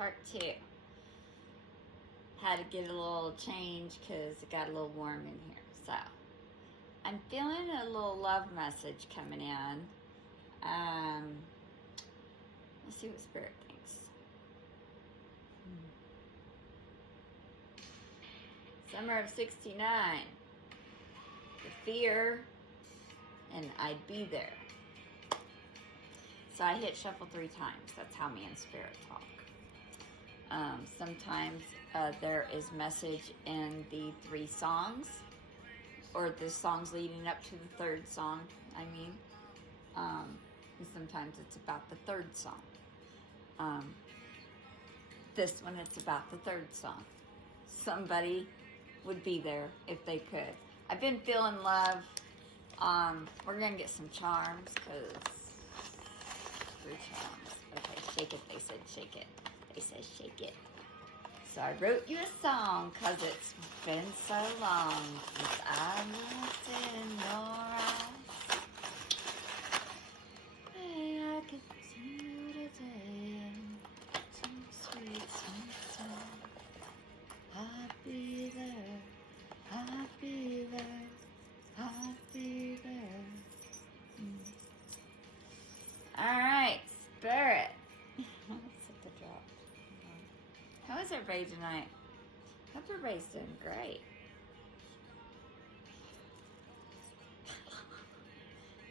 part 2. Had to get a little change because it got a little warm in here. So, I'm feeling a little love message coming in. Let's see what Spirit thinks. Summer of 69. The fear, and I'd be there. So I hit shuffle 3 times. That's how me and Spirit talk. Sometimes there is message in the 3 songs, or the songs leading up to the 3rd song, and sometimes it's about the 3rd song. This one, it's about the 3rd song. Somebody would be there if they could. I've been feeling love. We're going to get some charms, because 3 charms. Okay, shake it. They said shake it. They said shake it. So I wrote you a song, because it's been so long since I looked in your eyes. Hey, I could see you today. Too sweet, sweet, sweet. I'd be there. I'd be there. I'd be there. All right, Spirit. Let's hit the drop. How is everybody tonight? Hope everybody's doing great.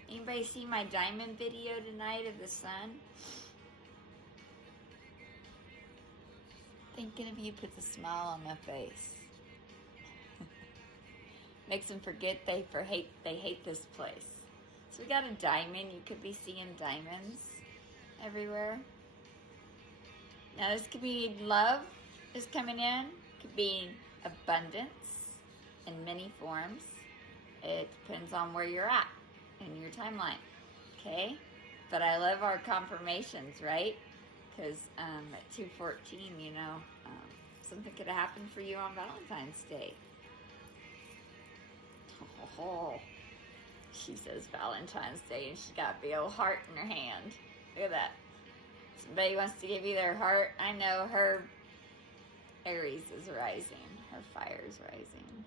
Anybody see my diamond video tonight of the sun? Thinking of you puts a smile on my face. Makes them forget they hate this place. So we got a diamond. You could be seeing diamonds everywhere. Now this could be love is coming in. Could be abundance in many forms. It depends on where you're at in your timeline. Okay? But I love our confirmations, right? Because at 2:14, something could have happened for you on Valentine's Day. Oh, she says Valentine's Day, and she's got a big old heart in her hand. Look at that. Somebody wants to give you their heart. I know her Aries is rising. Her fire is rising.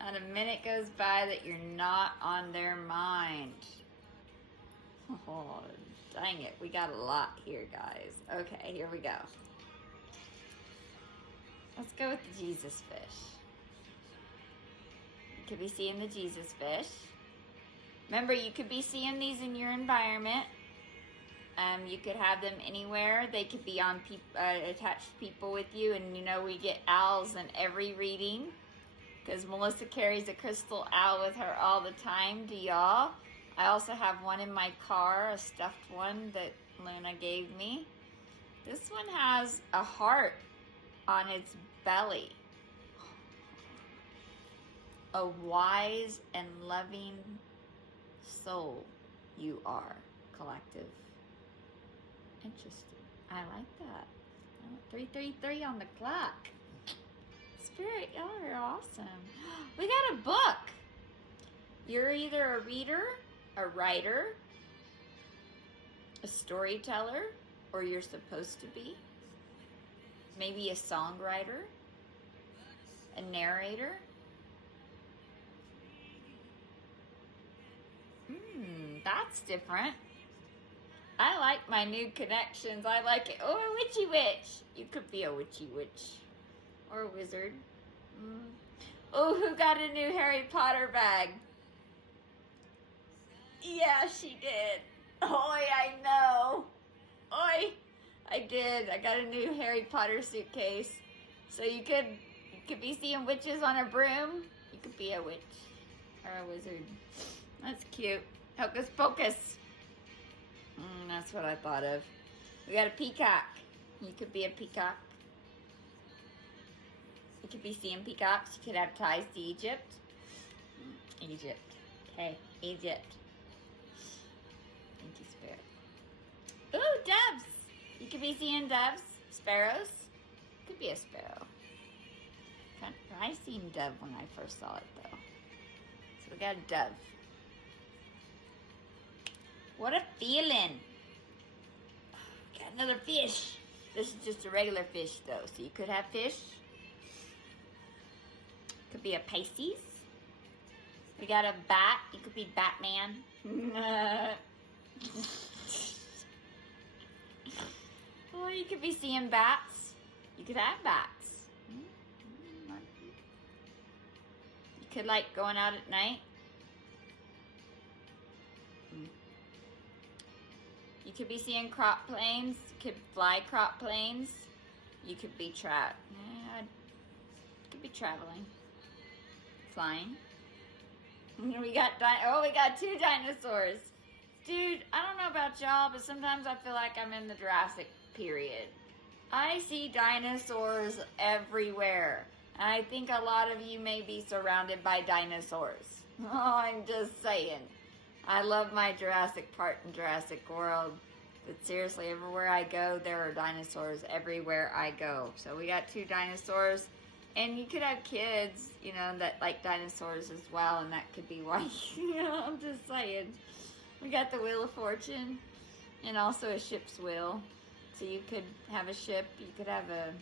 Not a minute goes by that you're not on their mind. Oh, dang it. We got a lot here, guys. Okay, here we go. Let's go with the Jesus fish. You could be seeing the Jesus fish. Remember, you could be seeing these in your environment. You could have them anywhere. They could be on attached people with you. And we get owls in every reading, because Melissa carries a crystal owl with her all the time. Do y'all? I also have one in my car, a stuffed one that Luna gave me. This one has a heart on its belly. A wise and loving soul you are, collective. Interesting. I like that. 333 on the clock. Spirit, y'all are awesome. We got a book. You're either a reader, a writer, a storyteller, or you're supposed to be. Maybe a songwriter, a narrator. That's different. I like my new connections. I like it. Oh, a witchy witch. You could be a witchy witch. Or a wizard. Oh, who got a new Harry Potter bag? Yeah, she did. Oi, I know. Oi, I did. I got a new Harry Potter suitcase. So you could be seeing witches on a broom. You could be a witch or a wizard. That's cute. Hocus pocus. That's what I thought of. We got a peacock. You could be a peacock. You could be seeing peacocks. You could have ties to Egypt. Egypt. Okay, Egypt. Thank you, Spirit. Ooh, doves. You could be seeing doves. Sparrows. Could be a sparrow. I seen dove when I first saw it, though. So we got a dove. What a feeling. Another fish. This is just a regular fish, though. So you could have fish. Could be a Pisces. We got a bat. You could be Batman. Well, you could be seeing bats. You could have bats. You could like going out at night. You could be seeing crop planes. You could fly crop planes. You could be could be traveling, flying. We got we got 2 dinosaurs. Dude, I don't know about y'all, but sometimes I feel like I'm in the Jurassic period. I see dinosaurs everywhere. I think a lot of you may be surrounded by dinosaurs. Oh, I'm just saying. I love my Jurassic Park and Jurassic World. But seriously, everywhere I go, there are dinosaurs everywhere I go. So we got 2 dinosaurs. And you could have kids, you know, that like dinosaurs as well. And that could be why, I'm just saying. We got the Wheel of Fortune. And also a ship's wheel. So you could have a ship. You could have a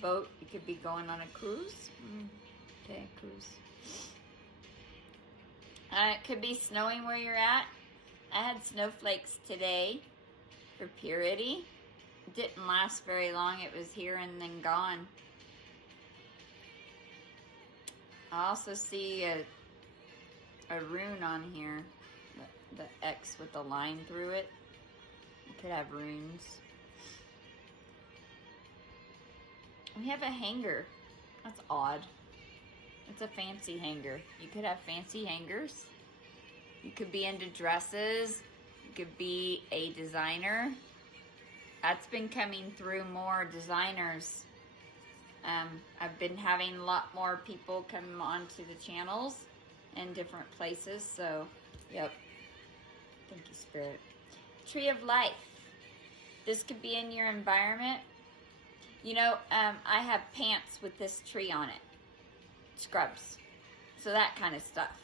boat. You could be going on a cruise. Okay, cruise. It could be snowing where you're at. I had snowflakes today for purity. It didn't last very long. It was here and then gone. I also see a rune on here. The X with the line through it. You could have runes. We have a hanger. That's odd. It's a fancy hanger. You could have fancy hangers. You could be into dresses. You could be a designer. That's been coming through more, designers. I've been having a lot more people come onto the channels in different places. So, yep. Thank you, Spirit. Tree of Life. This could be in your environment. You know, I have pants with this tree on it. Scrubs. So that kind of stuff.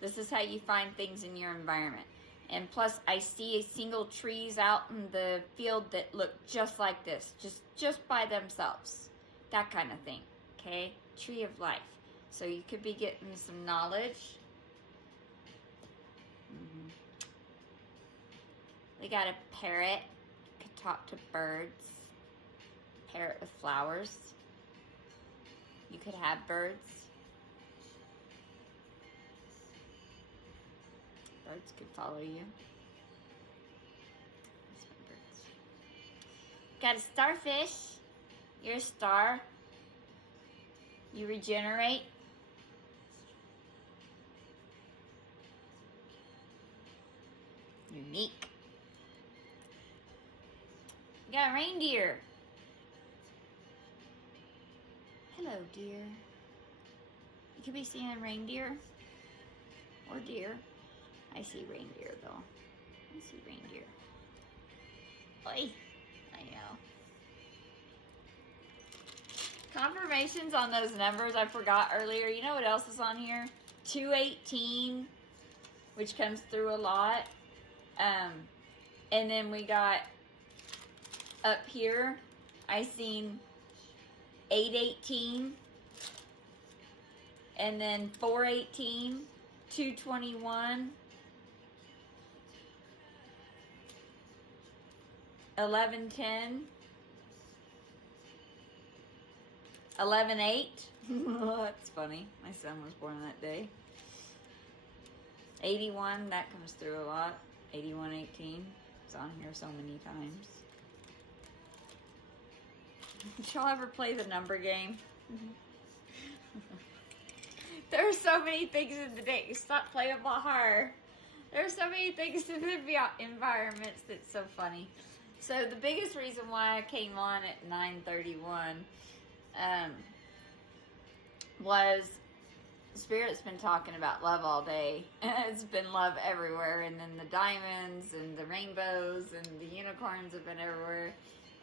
This is how you find things in your environment. And plus, I see single trees out in the field that look just like this. Just by themselves. That kind of thing. Okay? Tree of Life. So you could be getting some knowledge. We got a parrot. Could talk to birds. Parrot with flowers. You could have birds. Birds could follow you. Birds. Got a starfish. You're a star. You regenerate. Unique. You got a reindeer. Hello, dear. You could be seeing reindeer or deer. I see reindeer, though. I see reindeer. Oi! I know. Confirmations on those numbers I forgot earlier. You know what else is on here? 218, which comes through a lot. And then we got up here, I seen 818, and then 418, 221, 1110, 11:8. That's funny. My son was born that day. 81, that comes through a lot. 8118. It's on here so many times. Did y'all ever play the number game? There are so many things in the day. Stop playing my heart. There are so many things in the environments that's so funny. So the biggest reason why I came on at 9:31 was Spirit's been talking about love all day. It's been love everywhere, and then the diamonds and the rainbows and the unicorns have been everywhere.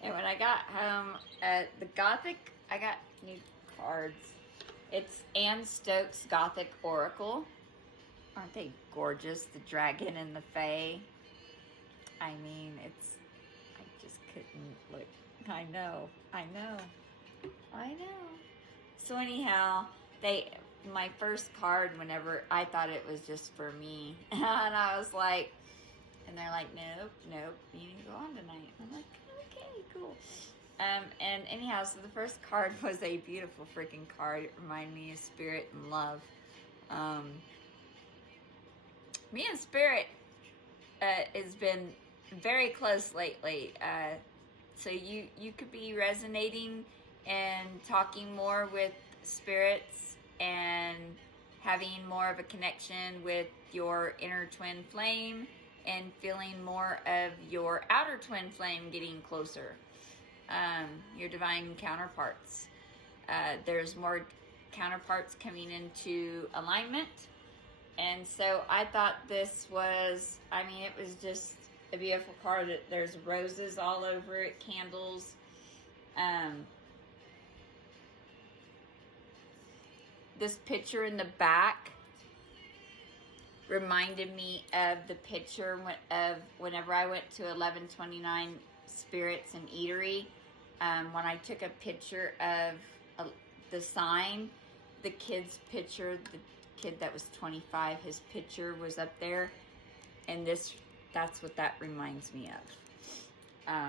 And when I got home at the Gothic, I got new cards. It's Anne Stokes Gothic Oracle. Aren't they gorgeous? The dragon and the fae. I mean, I just couldn't I know. I know. I know. So anyhow, my first card, whenever I thought it was just for me, and I was like, and they're like, nope, you need to go on tonight. I'm like, okay, cool. And anyhow, so the first card was a beautiful freaking card. It reminded me of Spirit and love. Me and Spirit has been very close lately. So you could be resonating and talking more with spirits and having more of a connection with your inner twin flame and feeling more of your outer twin flame getting closer. Your divine counterparts. There's more counterparts coming into alignment. And so I thought this was, it was just a beautiful card. There's roses all over it, candles. This picture in the back reminded me of the picture of whenever I went to 1129 Spirits and Eatery. When I took a picture of the sign, the kid's picture, the kid that was 25, his picture was up there, and that's what that reminds me of.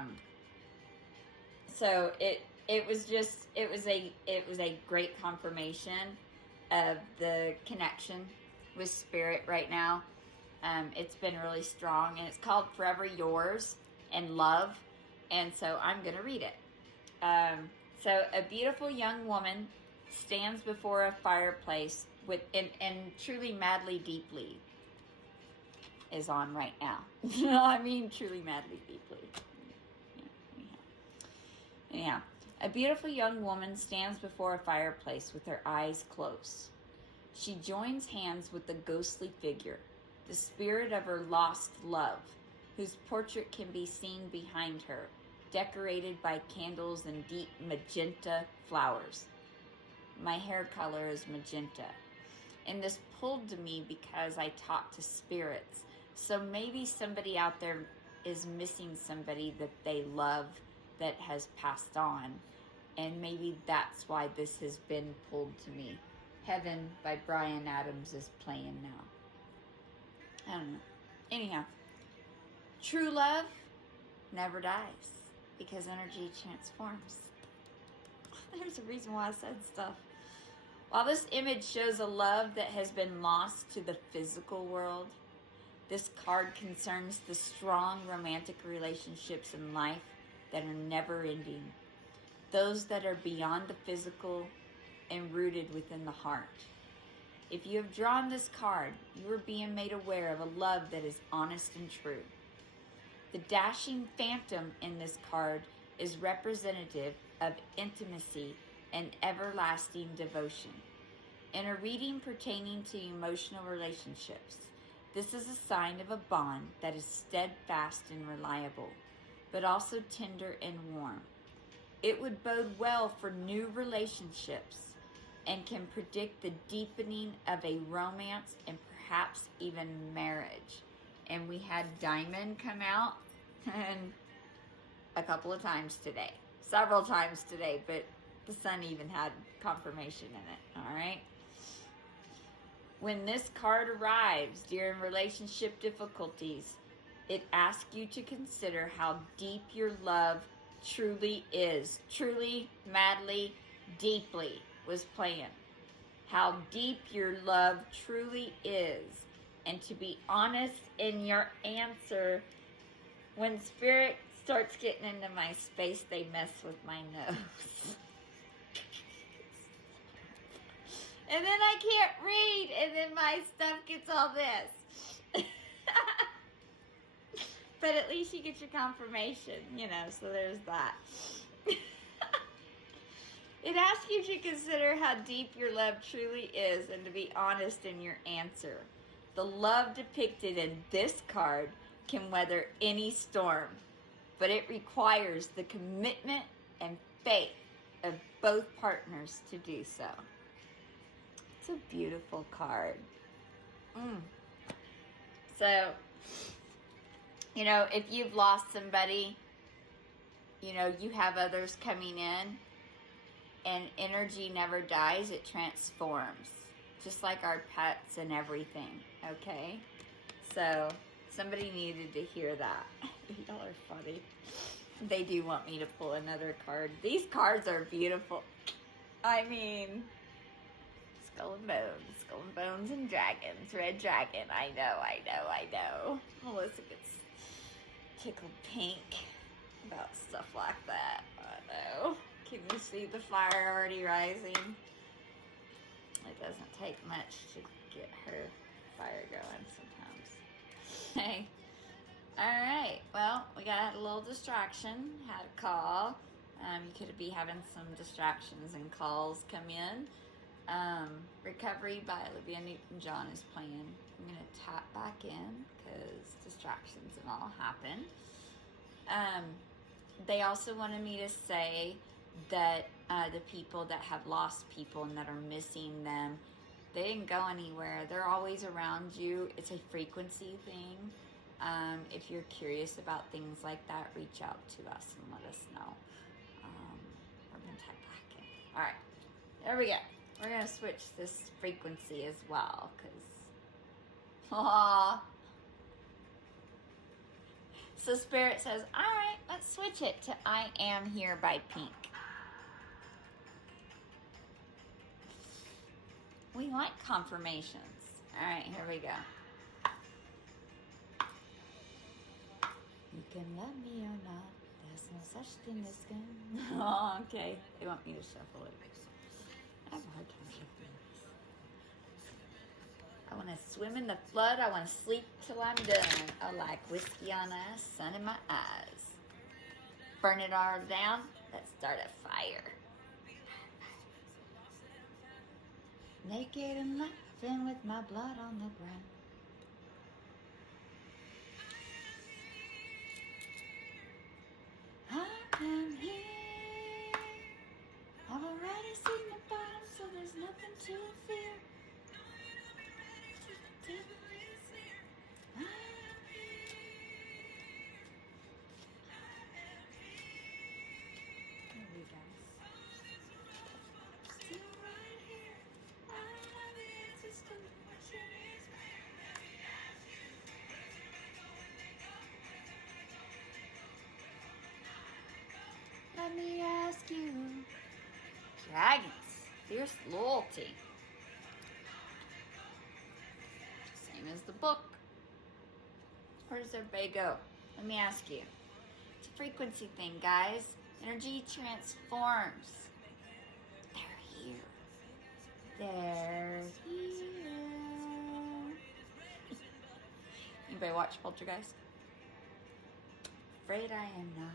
So it was a great confirmation of the connection with Spirit right now. It's been really strong, and it's called Forever Yours and Love, and so I'm gonna read it. So a beautiful young woman stands before a fireplace and truly madly deeply is on right now. Truly madly deeply. Anyhow, a beautiful young woman stands before a fireplace with her eyes closed. She joins hands with the ghostly figure, the spirit of her lost love, whose portrait can be seen behind her, decorated by candles and deep magenta flowers. My hair color is magenta. And this pulled to me because I talk to spirits. So maybe somebody out there is missing somebody that they love that has passed on. And maybe that's why this has been pulled to me. Heaven by Bryan Adams is playing now. I don't know. Anyhow, true love never dies because energy transforms. There's a reason why I said stuff. While this image shows a love that has been lost to the physical world, this card concerns the strong romantic relationships in life that are never ending. Those that are beyond the physical and rooted within the heart. If you have drawn this card, you are being made aware of a love that is honest and true. The dashing phantom in this card is representative of intimacy and everlasting devotion. In a reading pertaining to emotional relationships, this is a sign of a bond that is steadfast and reliable, but also tender and warm. It would bode well for new relationships and can predict the deepening of a romance and perhaps even marriage. And we had Diamond come out and a couple of times today. Several times today, but the sun even had confirmation in it, all right? When this card arrives during relationship difficulties, it asks you to consider how deep your love truly is. Truly, madly, deeply was playing. How deep your love truly is. And to be honest in your answer, when Spirit starts getting into my space, they mess with my nose. And then I can't read, and then my stuff gets all this. But at least you get your confirmation, so there's that. It asks you to consider how deep your love truly is and to be honest in your answer. The love depicted in this card can weather any storm, but it requires the commitment and faith of both partners to do so. It's a beautiful card. So, if you've lost somebody, you know, you have others coming in, and energy never dies, it transforms. Just like our pets and everything, okay? So, somebody needed to hear that. Y'all are funny. They do want me to pull another card. These cards are beautiful. I mean, Skull and Bones and Dragons, Red Dragon. I know. Melissa gets tickled pink about stuff like that. I know. Can you see the fire already rising? It doesn't take much to get her fire going sometimes. Hey. Alright, well, we got a little distraction. Had a call. You could be having some distractions and calls come in. Recovery by Olivia Newton-John is playing. I'm going to tap back in because distractions and all happen. They also wanted me to say that the people that have lost people and that are missing them, they didn't go anywhere. They're always around you. It's a frequency thing. If you're curious about things like that, reach out to us and let us know. We're going to tap back in. All right, there we go. We're going to switch this frequency as well, because, So Spirit says, all right, let's switch it to I Am Here by Pink. We like confirmations. All right, here we go. You can love me or not. There's no such thing as can. Oh, okay. They want me to shuffle it. I have a hard time shuffling this. I want to swim in the flood. I want to sleep till I'm done. I like whiskey on ice, sun in my eyes. Burn it all down. Let's start a fire. Naked and laughing with my blood on the ground. I am here. I've already seen the bottom, so there's nothing to fear. The devil is here. I am here. Here we go. Still right here. I have the answers to the questions. Let me ask you. Dragons, fierce loyalty. Same as the book. Where does everybody go? Let me ask you. It's a frequency thing, guys. Energy transforms. They're here. They're here. Anybody watch Poltergeist? Afraid I am not.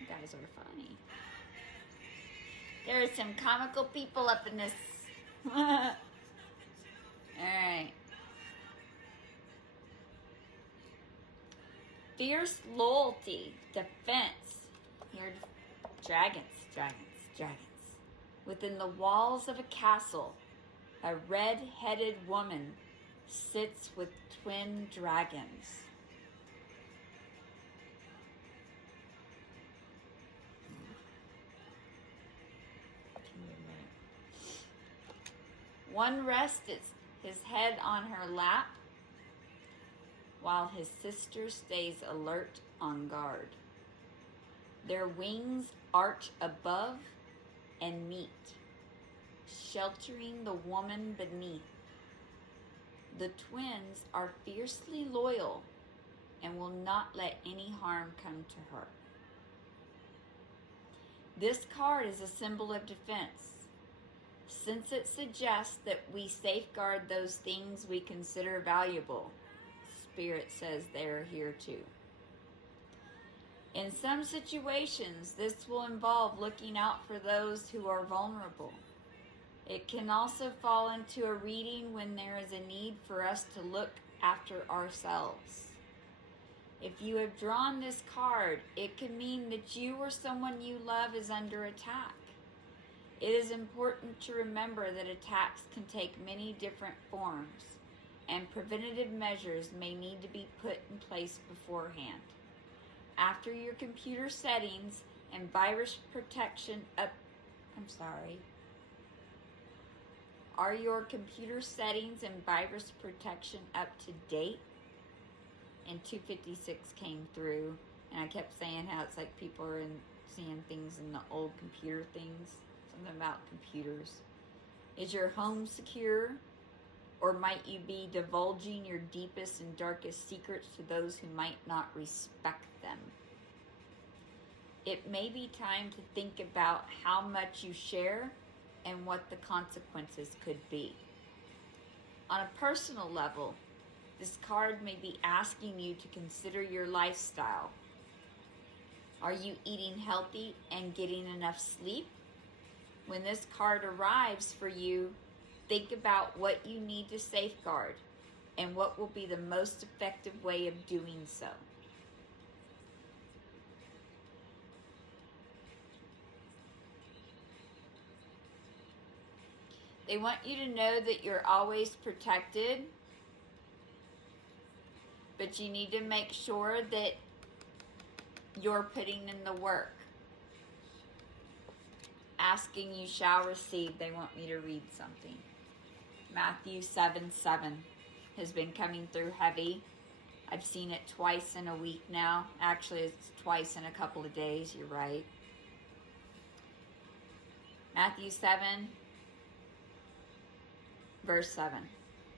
You guys are funny. There are some comical people up in this. Alright. Fierce loyalty, defense. Here, dragons. Within the walls of a castle, a red-headed woman sits with twin dragons. One rests his head on her lap, while his sister stays alert on guard. Their wings arch above and meet, sheltering the woman beneath. The twins are fiercely loyal and will not let any harm come to her. This card is a symbol of defense, since it suggests that we safeguard those things we consider valuable. Spirit says they're here too. In some situations, this will involve looking out for those who are vulnerable. It can also fall into a reading when there is a need for us to look after ourselves. If you have drawn this card, it can mean that you or someone you love is under attack. It is important to remember that attacks can take many different forms, and preventative measures may need to be put in place beforehand. after your computer settings and virus protection up. Are your computer settings and virus protection up to date? And 256 came through, and I kept saying how it's like people are seeing things in the old computer things. Something about computers. Is your home secure? Or might you be divulging your deepest and darkest secrets to those who might not respect them? It may be time to think about how much you share and what the consequences could be. On a personal level, this card may be asking you to consider your lifestyle. Are you eating healthy and getting enough sleep? When this card arrives for you, think about what you need to safeguard and what will be the most effective way of doing so. They want you to know that you're always protected, but you need to make sure that you're putting in the work. Asking you shall receive. They want me to read something. Matthew 7:7 has been coming through heavy. I've seen it twice in a week now. Actually, it's twice in a couple of days. You're right. Matthew 7, verse 7.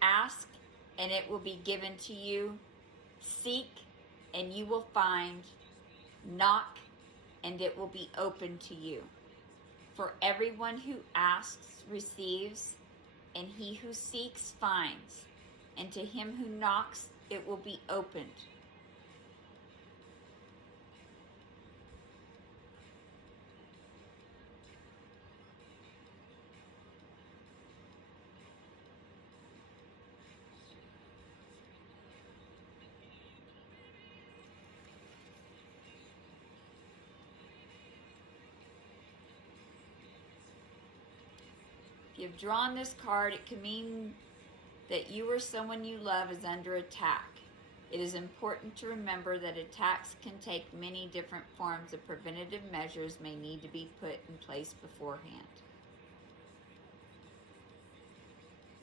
Ask, and it will be given to you. Seek, and you will find. Knock, and it will be open to you. For everyone who asks receives, and he who seeks finds, and to him who knocks it will be opened. If you've drawn this card, it can mean that you or someone you love is under attack. It is important to remember that attacks can take many different forms, and preventative measures may need to be put in place beforehand.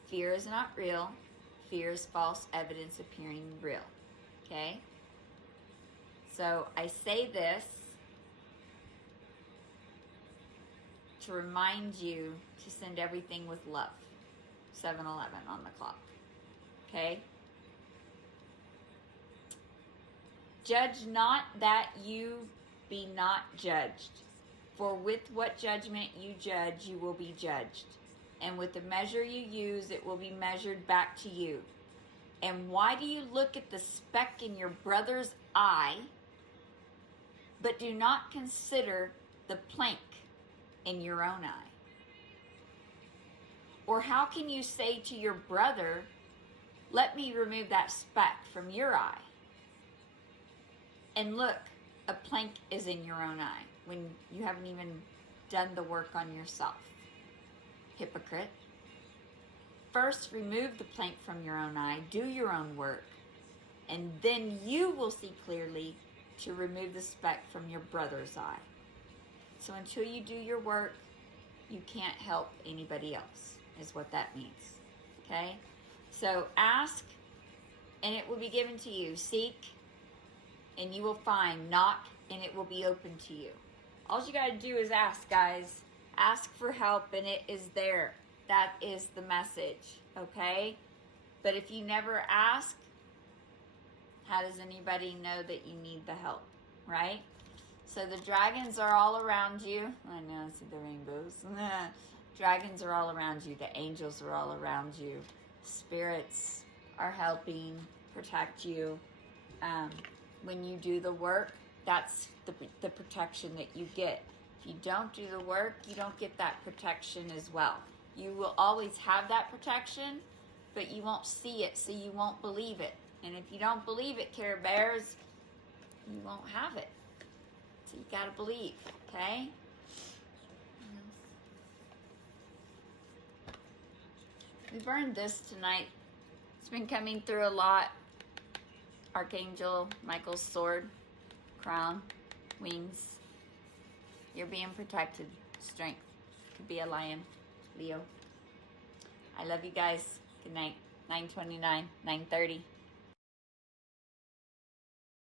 Fear is not real. Fear is false evidence appearing real. Okay? So I say this to remind you to send everything with love. 7-Eleven on the clock. Okay? Judge not that you be not judged. For with what judgment you judge, you will be judged. And with the measure you use, it will be measured back to you. And why do you look at the speck in your brother's eye, but do not consider the plank in your own eye? Or how can you say to your brother, let me remove that speck from your eye? And look, a plank is in your own eye when you haven't even done the work on yourself. Hypocrite. First, remove the plank from your own eye, do your own work, and then you will see clearly to remove the speck from your brother's eye. So until you do your work, you can't help anybody else, is what that means. Okay? So ask, and it will be given to you. Seek, and you will find. Knock, and it will be open to you. All you got to do is ask, guys. Ask for help, and it is there. That is the message, okay? But if you never ask, how does anybody know that you need the help, right? So the dragons are all around you. I know, I see the rainbows. Dragons are all around you. The angels are all around you. Spirits are helping protect you. When you do the work, that's the protection that you get. If you don't do the work, you don't get that protection as well. You will always have that protection, but you won't see it, so you won't believe it. And if you don't believe it, Care Bears, you won't have it. So you gotta believe, okay? We burned this tonight. It's been coming through a lot. Archangel Michael's sword, crown, wings. You're being protected. Strength. Could be a lion, Leo. I love you guys. Good night. 9:29, 9:30.